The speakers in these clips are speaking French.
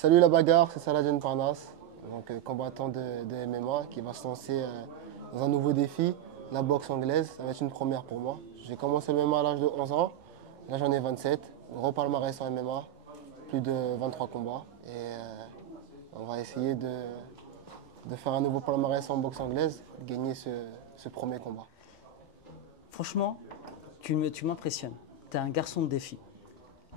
Salut la bagarre, c'est Saladin Parnasse, donc combattant de MMA qui va se lancer dans un nouveau défi, la boxe anglaise. Ça va être une première pour moi. J'ai commencé le MMA à l'âge de 11 ans, là j'en ai 27, gros palmarès en MMA, plus de 23 combats. Et on va essayer de faire un nouveau palmarès en boxe anglaise, de gagner ce premier combat. Franchement, tu m'impressionnes. Tu es un garçon de défi.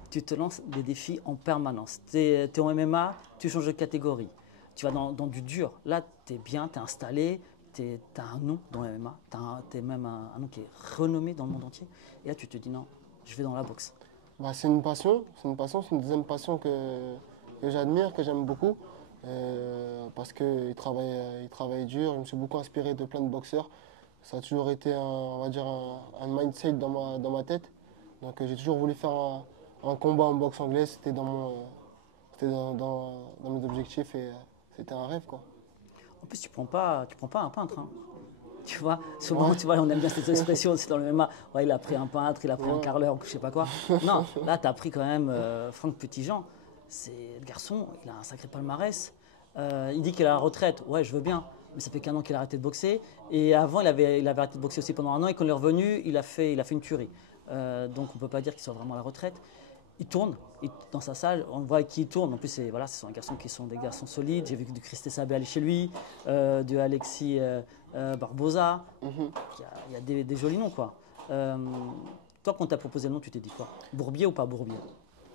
Tu te lances des défis en permanence. Tu es en MMA, tu changes de catégorie. Tu vas dans du dur. Là, tu es bien, tu es installé, tu as un nom dans le MMA. Tu es même un nom qui est renommé dans le monde entier. Et là, tu te dis non, je vais dans la boxe. Bah, c'est une passion, c'est une deuxième passion que j'admire, que j'aime beaucoup, parce qu'il travaille dur. Je me suis beaucoup inspiré de plein de boxeurs. Ça a toujours été on va dire un mindset dans ma tête. Donc j'ai toujours voulu faire un combat en boxe anglaise, c'était dans mes objectifs et c'était un rêve quoi. En plus, tu prends pas un peintre, hein. Tu vois, souvent, Ouais, tu vois, on aime bien cette expression, c'est dans le MMA. Ouais, il a pris un peintre, il a pris un ouais. carreleur, je sais pas quoi. Non, là, tu as pris quand même Franck Petitjean. C'est le garçon, il a un sacré palmarès. Il dit qu'il est à la retraite. Ouais, je veux bien. Mais ça fait qu'un an qu'il a arrêté de boxer. Et avant, il avait arrêté de boxer aussi pendant un an. Et quand il est revenu, il a fait une tuerie. Donc, on ne peut pas dire qu'il soit vraiment à la retraite. Il tourne dans sa salle, on voit qui tourne. En plus, voilà, ce sont des garçons qui sont des garçons solides. J'ai vu du Christé Sabé aller chez lui, de Alexis Barbosa. Mhm. Il y a des jolis noms, quoi. Toi, quand on t'a proposé le nom, tu t'es dit quoi? Bourbier ou pas Bourbier?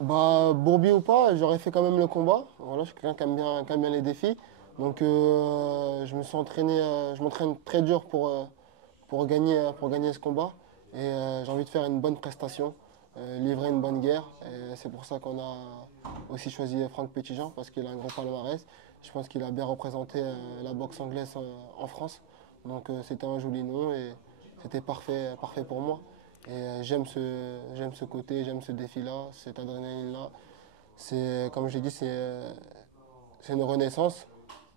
Bah, Bourbier ou pas, j'aurais fait quand même le combat. Voilà, je suis quelqu'un qui aime bien les défis. Donc je me suis entraîné, je m'entraîne très dur pour gagner ce combat. Et j'ai envie de faire une bonne prestation, livrer une bonne guerre. Et c'est pour ça qu'on a aussi choisi Franck Petitjean, parce qu'il a un gros palmarès. Je pense qu'il a bien représenté la boxe anglaise en France. Donc c'était un joli nom et c'était parfait pour moi. Et j'aime ce côté, j'aime ce défi-là, cette adrénaline-là. Comme j'ai dit, c'est une renaissance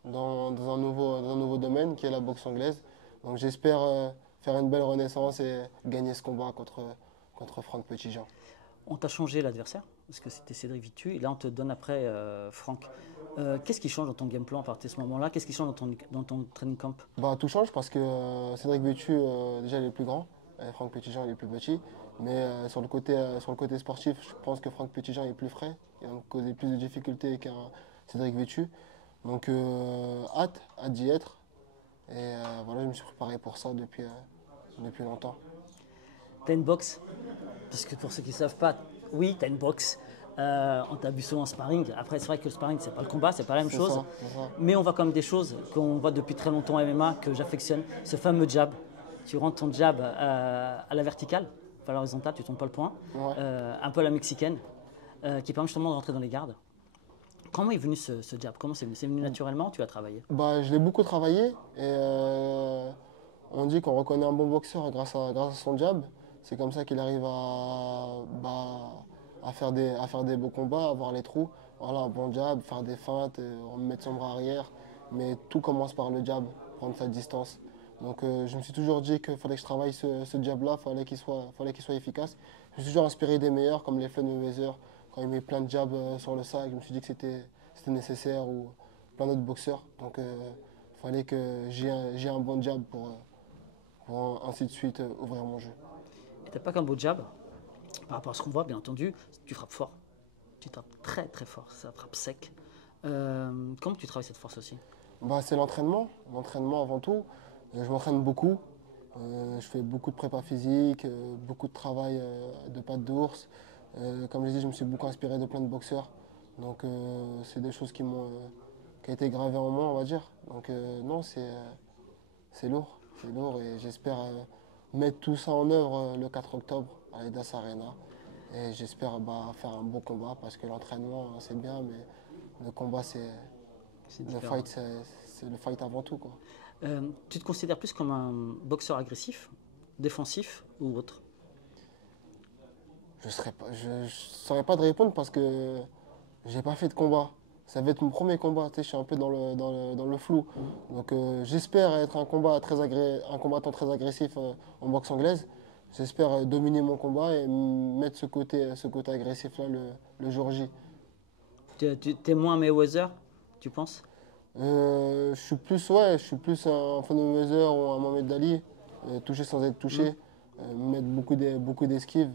dans un nouveau domaine qui est la boxe anglaise. Donc j'espère faire une belle renaissance et gagner ce combat contre Franck Petitjean. On t'a changé l'adversaire, parce que c'était Cédric Vitu, et là on te donne après Franck. Qu'est-ce qui change dans ton game plan à partir de ce moment-là? Qu'est-ce qui change dans ton training camp? Bah, tout change parce que Cédric Bétu, déjà, il est plus grand. Et Franck Petitjean, il est plus petit. Mais sur le côté sportif, je pense que Franck Petitjean est plus frais. Il va me causer plus de difficultés qu'un Cédric Bétu. Donc, hâte d'y être. Et voilà, je me suis préparé pour ça depuis longtemps. T'as une boxe, parce que pour ceux qui ne savent pas, oui, t'as une boxe. On t'a vu souvent en sparring. Après, c'est vrai que le sparring, c'est pas le combat, c'est pas la même chose. C'est ça. Mais on voit quand même des choses qu'on voit depuis très longtemps en MMA que j'affectionne. Ce fameux jab. Tu rentres ton jab à la verticale, pas à l'horizontale, tu tombes pas le poing. Ouais. Un peu à la mexicaine, qui permet justement de rentrer dans les gardes. Comment est venu ce jab? Comment c'est venu? C'est venu naturellement ou tu as travaillé? Bah, je l'ai beaucoup travaillé et on dit qu'on reconnaît un bon boxeur grâce à son jab. C'est comme ça qu'il arrive à faire des beaux combats, à avoir les trous. Voilà, un bon jab, faire des feintes, mettre son bras arrière. Mais tout commence par le jab, prendre sa distance. Donc je me suis toujours dit qu'il fallait que je travaille ce jab-là, fallait qu'il soit efficace. Je me suis toujours inspiré des meilleurs, comme les Floyd Mayweather, quand il met plein de jabs sur le sac. Je me suis dit que c'était nécessaire, ou plein d'autres boxeurs. Donc il fallait que j'ai un bon jab pour ainsi de suite ouvrir mon jeu. Et t'as pas qu'un beau jab, par rapport à ce qu'on voit, bien entendu, tu frappes fort. Tu tapes très très fort, ça frappe sec. Comment tu travailles cette force aussi? Bah, c'est l'entraînement avant tout. Je m'entraîne beaucoup. Je fais beaucoup de prépa physique, beaucoup de travail de pattes d'ours. Comme je dis, je me suis beaucoup inspiré de plein de boxeurs. Donc c'est des choses qui ont été gravées en moi, on va dire. Donc non, c'est lourd. C'est lourd et j'espère mettre tout ça en œuvre le 4 octobre à l'Edas Arena. Et j'espère faire un bon combat parce que l'entraînement, c'est bien, mais le combat, C'est le différent. fight, c'est le fight avant tout, quoi. Tu te considères plus comme un boxeur agressif, défensif ou autre? Je saurais pas te répondre parce que j'ai pas fait de combat. Ça va être mon premier combat, tu sais, je suis un peu dans le flou. Donc j'espère être un combattant très agressif en boxe anglaise. J'espère dominer mon combat et mettre ce côté agressif-là le jour J. T'es moins Mayweather, tu penses? Je suis plus un fan de Mayweather ou un Mohamed Ali, toucher sans être Hmm. touché, mettre beaucoup d'esquives.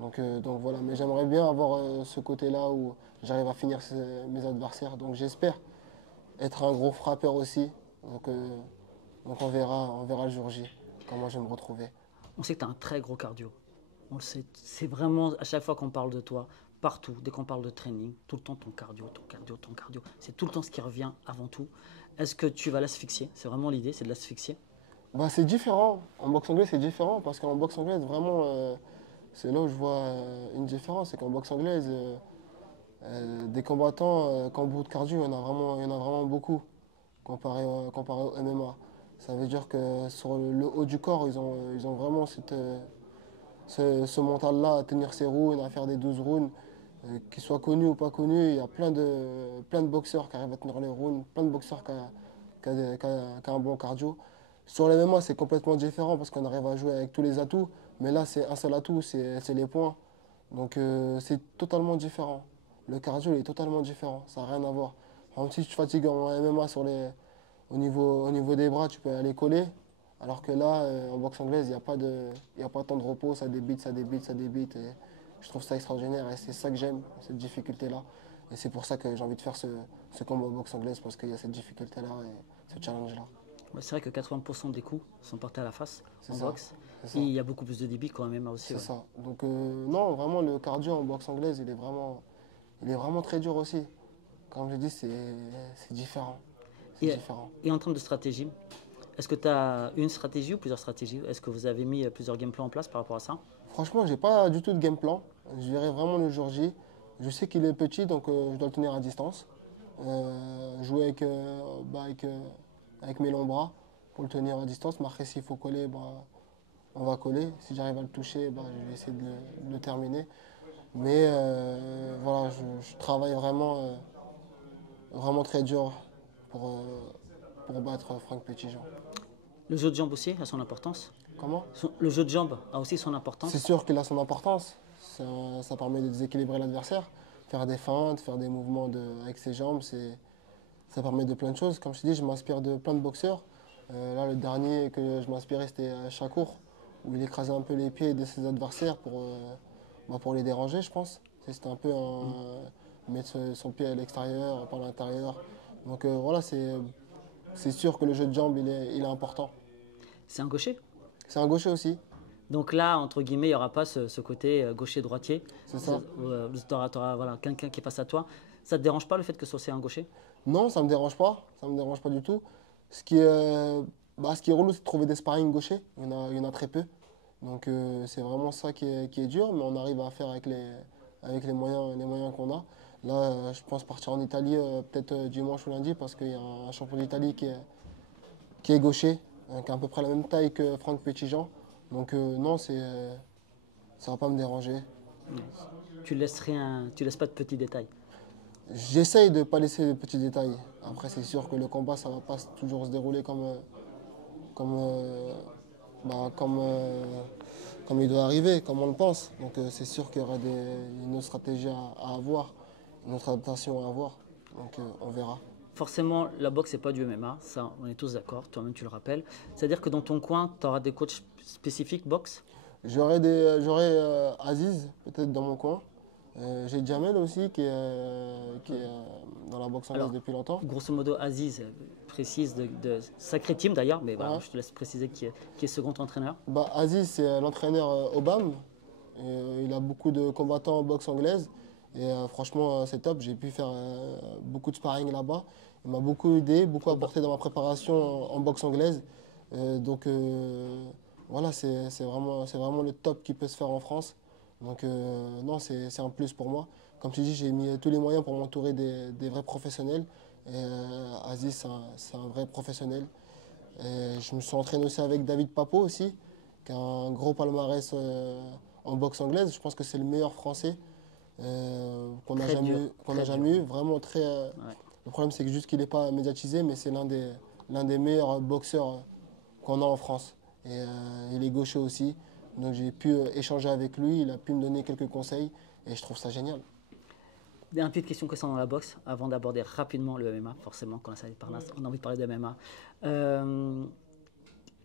Donc voilà, mais j'aimerais bien avoir ce côté-là où j'arrive à finir mes adversaires. Donc j'espère être un gros frappeur aussi. Donc, euh, donc on verra le jour J, comment je vais me retrouver. On sait que tu as un très gros cardio. On le sait. C'est vraiment, à chaque fois qu'on parle de toi, partout, dès qu'on parle de training, tout le temps ton cardio, ton cardio, ton cardio. C'est tout le temps ce qui revient avant tout. Est-ce que tu vas l'asphyxier? C'est vraiment l'idée, c'est de l'asphyxier. Bah, c'est différent. En boxe anglaise, c'est différent parce qu'en boxe anglaise, vraiment, c'est là où je vois une différence. C'est qu'en boxe anglaise, des combattants, qu'en bout de cardio, il y en a vraiment beaucoup comparé au MMA. Ça veut dire que sur le haut du corps, ils ont vraiment ce mental-là à tenir ses rounds, à faire des 12 rounds. Qu'ils soient connus ou pas connus, il y a plein de boxeurs qui arrivent à tenir les rounds, plein de boxeurs qui a un bon cardio. Sur les MMA, c'est complètement différent parce qu'on arrive à jouer avec tous les atouts, mais là, c'est un seul atout, c'est les points. C'est totalement différent. Le cardio, il est totalement différent, ça n'a rien à voir. Par exemple, si tu fatigues en MMA au niveau des bras, tu peux aller coller, alors que là, en boxe anglaise, il y a pas tant de repos, ça débite, ça débite, ça débite. Et je trouve ça extraordinaire et c'est ça que j'aime, cette difficulté-là. Et c'est pour ça que j'ai envie de faire ce combat en boxe anglaise parce qu'il y a cette difficulté-là et ce challenge-là. Ouais, c'est vrai que 80% des coups sont portés à la face C'est en ça, boxe. c'est Et ça, il y a beaucoup plus de débit qu'en MMA aussi. c'est Ouais. ça. Non, vraiment, le cardio en boxe anglaise, il est vraiment très dur aussi. Comme je dis, c'est différent. C'est Et, différent. et en termes de stratégie, est-ce que tu as une stratégie ou plusieurs stratégies? Est-ce que vous avez mis plusieurs game plans en place par rapport à ça? Franchement, j'ai pas du tout de game plan. Je verrai vraiment le jour J. Je sais qu'il est petit, donc je dois le tenir à distance. Jouer avec mes longs bras pour le tenir à distance. Mais après, s'il faut coller, bah, on va coller. Si j'arrive à le toucher, bah, je vais essayer de le terminer. Mais voilà, je travaille vraiment très dur pour, euh, pour battre Franck Petitjean. Le jeu de jambes aussi a son importance. Comment? Le jeu de jambes a aussi son C'est importance. sûr qu'il a son importance. Ça permet de déséquilibrer l'adversaire. Faire des feintes, faire des mouvements avec ses jambes, ça permet de plein de choses. Comme je te dis, je m'inspire de plein de boxeurs. Là, le dernier que je m'inspirais, c'était Shakur, où il écrasait un peu les pieds de ses adversaires pour les déranger, je pense. C'était un peu mettre son pied à l'extérieur, pas à l'intérieur. Voilà, c'est sûr que le jeu de jambes, il est important. C'est un gaucher. C'est un gaucher aussi, Donc là, entre guillemets, il n'y aura pas ce côté gaucher-droitier. c'est ça. Tu auras, voilà, quelqu'un qui est face à toi. Ça ne te dérange pas le fait que ce soit un gaucher? Non, ça me dérange pas. Ça me dérange pas du tout. Ce qui est, ce qui est relou, c'est de trouver des sparring gauchers. Il y en a très peu. C'est vraiment ça qui est dur, mais on arrive à faire avec les moyens qu'on a. Là, je pense partir en Italie peut-être dimanche ou lundi parce qu'il y a un champion d'Italie qui est gaucher, qui a à peu près la même taille que Franck Petitjean. Non, ça va pas me déranger. Tu laisses rien, tu laisses pas de petits détails. J'essaye de ne pas laisser de petits détails. Après, c'est sûr que le combat, ça va pas toujours se dérouler comme, euh, bah, comme, euh, comme il doit arriver, comme on le pense. C'est sûr qu'il y aura une autre stratégie à avoir, une autre adaptation à avoir. On verra. Forcément, la boxe, c'est pas du MMA, ça, on est tous d'accord, toi-même tu le rappelles. C'est-à-dire que dans ton coin, tu auras des coachs spécifiques boxe. J'aurai Aziz, peut-être dans mon coin. J'ai Jamel aussi, qui est dans la boxe anglaise Alors, depuis longtemps. grosso modo, Aziz précise de sacré team d'ailleurs, mais voilà, Ouais. je te laisse préciser qui est second entraîneur. Bah, Aziz, c'est l'entraîneur Obama. Il a beaucoup de combattants en boxe anglaise. Franchement, c'est top. J'ai pu faire beaucoup de sparring là-bas. Il m'a beaucoup aidé, beaucoup apporté dans ma préparation en boxe anglaise. Voilà, c'est vraiment le top qui peut se faire en France. Non, c'est un plus pour moi. Comme tu dis, j'ai mis tous les moyens pour m'entourer des vrais professionnels. Aziz, c'est un vrai professionnel. Je me suis entraîné aussi avec David Papo aussi, qui a un gros palmarès en boxe anglaise. Je pense que c'est le meilleur français Très dur, qu'on très a dur. jamais eu. Vraiment très. Ouais. Le problème, c'est que juste qu'il n'est pas médiatisé, mais c'est l'un des meilleurs boxeurs qu'on a en France. Il est gaucher aussi. Donc j'ai pu échanger avec lui, il a pu me donner quelques conseils et je trouve ça génial. Une petite question concernant la boxe, avant d'aborder rapidement le MMA, forcément, quand on a envie de parler de MMA.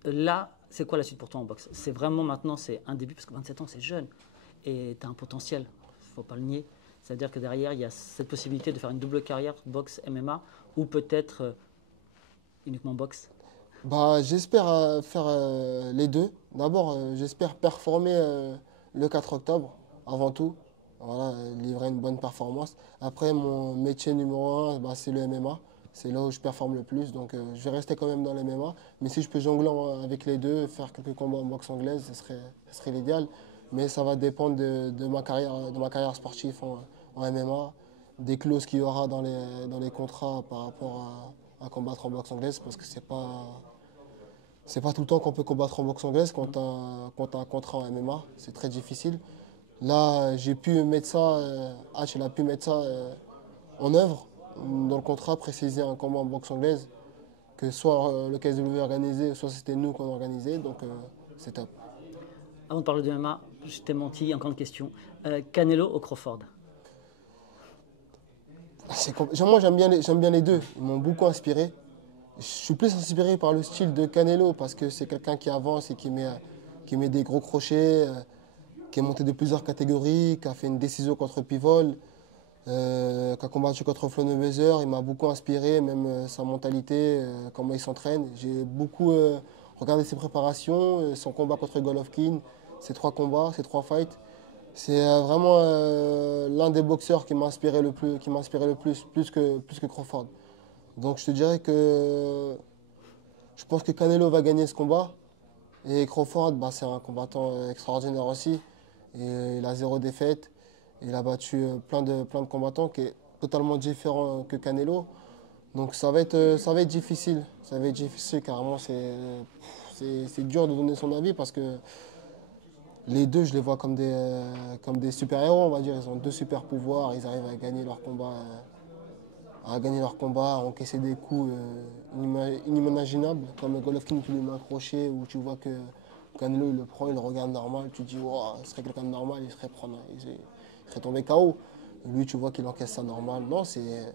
Là, c'est quoi la suite pour toi en boxe? C'est vraiment maintenant, c'est un début, parce que 27 ans, c'est jeune, et tu as un potentiel, il ne faut pas le nier. C'est-à-dire que derrière, il y a cette possibilité de faire une double carrière, boxe, MMA, ou peut-être uniquement boxe. Bah, j'espère faire les deux. D'abord, j'espère performer le 4 octobre, avant tout. Voilà, livrer une bonne performance. Après, mon métier numéro un, bah, c'est le MMA. C'est là où je performe le plus. Donc, je vais rester quand même dans le MMA. Mais si je peux jongler avec les deux, faire quelques combats en boxe anglaise, ce serait l'idéal. Mais ça va dépendre de ma carrière sportive en MMA, des clauses qu'il y aura dans les contrats par rapport à combattre en boxe anglaise, parce que c'est pas tout le temps qu'on peut combattre en boxe anglaise quand t'as un contrat en MMA. C'est très difficile. Là, j'ai pu mettre ça, H, il a pu mettre ça en œuvre dans le contrat, préciser un combat en boxe anglaise, que soit le KSW organisé, soit c'était nous qu'on organisait. Donc, c'est top. Avant de parler de MMA, je t'ai menti, encore une question. Canelo ou Crawford? Moi, j'aime bien les deux. Ils m'ont beaucoup inspiré. Je suis plus inspiré par le style de Canelo parce que c'est quelqu'un qui avance et qui met des gros crochets, qui est monté de plusieurs catégories, qui a fait une décision contre Pivol, qui a combattu contre Floyd Mayweather. Il m'a beaucoup inspiré, même sa mentalité, comment il s'entraîne. J'ai beaucoup regardé ses préparations, son combat contre Golovkin, ses 3 combats, ses 3 fights. C'est vraiment l'un des boxeurs qui m'a inspiré le plus, plus que Crawford. Donc je te dirais que je pense que Canelo va gagner ce combat. Et Crawford, bah, c'est un combattant extraordinaire aussi. Et il a 0 défaite. Il a battu plein de combattants qui est totalement différent que Canelo. Donc ça va être difficile. Ça va être difficile carrément. C'est dur de donner son avis parce que les deux, je les vois comme des super-héros, on va dire. Ils ont 2 super pouvoirs. Ils arrivent à gagner leur combat. À gagner leur combat, à encaisser des coups inimaginables, comme Golovkin qui lui met un crochet, où tu vois que Canelo il le prend, il le regarde normal, tu te dis, wow, ce serait quelqu'un de normal, il serait tombé KO. Lui, tu vois qu'il encaisse ça normal. Non, c'est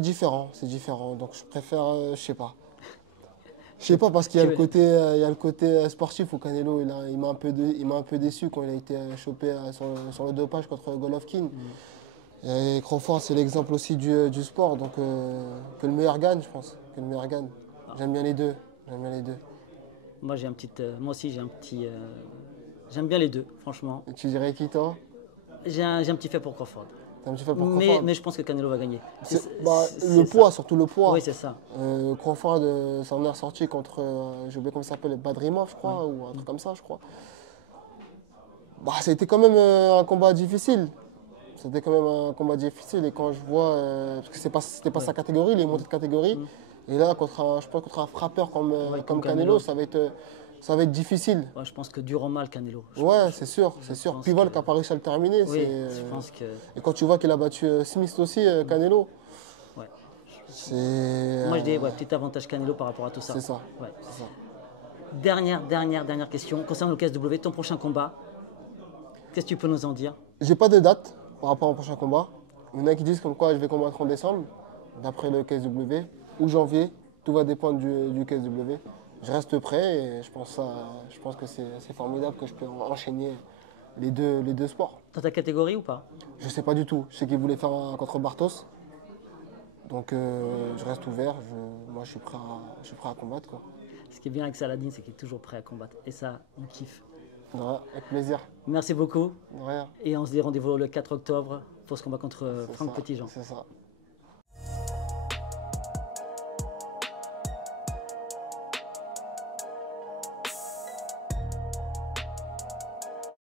différent, c'est différent. Donc je préfère, je sais pas. Je sais pas parce qu'il y a il y a le côté sportif où Canelo il m'a un peu déçu quand il a été chopé sur le dopage contre Golovkin. Et Crawford, c'est l'exemple aussi du sport, donc que le meilleur gagne, je pense. Que le meilleur gagne. J'aime bien les deux. J'aime bien les deux. Moi, moi aussi, j'aime bien les deux, franchement. Et tu dirais qui, toi? J'ai un petit fait pour Crawford. T'as un petit fait pour Crawford? Mais je pense que Canelo va gagner. Le poids, surtout le poids. Oui, c'est ça. Crawford s'en est ressorti contre, j'ai oublié comment il s'appelle, Badrimov, je crois, ou un truc comme ça, je crois. Bah, c'était quand même un combat difficile. C'était quand même un combat difficile. Et quand je vois, parce que c'était pas sa catégorie, il est monté de catégorie. Et là, je pense contre un frappeur comme Canelo, ça va être difficile. Ouais, je pense que dur en mal, Canelo. Ouais, c'est sûr, c'est sûr. Pivol qui n'a pas réussi à le terminer. Oui, je pense que... Et quand tu vois qu'il a battu Smith aussi, Canelo, Ouais. c'est... Moi, je dis petit avantage Canelo par rapport à tout ça. C'est ça. Ouais. C'est ça. Dernière question. Concernant le KSW, ton prochain combat, qu'est-ce que tu peux nous en dire? J'ai pas de date par rapport au prochain combat. Il y en a qui disent comme quoi je vais combattre en décembre, d'après le KSW, ou janvier. Tout va dépendre du KSW. Je reste prêt et je pense que c'est formidable que je peux enchaîner les deux sports. Dans ta catégorie ou pas? Je sais pas du tout. Je sais qu'il voulait faire un contre Bartos. Donc je reste ouvert. Moi je suis prêt à combattre, quoi. Ce qui est bien avec Saladin, c'est qu'il est toujours prêt à combattre. Et ça, on kiffe. Ouais, avec plaisir. Merci beaucoup. De rien. Et on se dit rendez-vous le 4 octobre pour ce combat contre Franck Petitjean. C'est ça.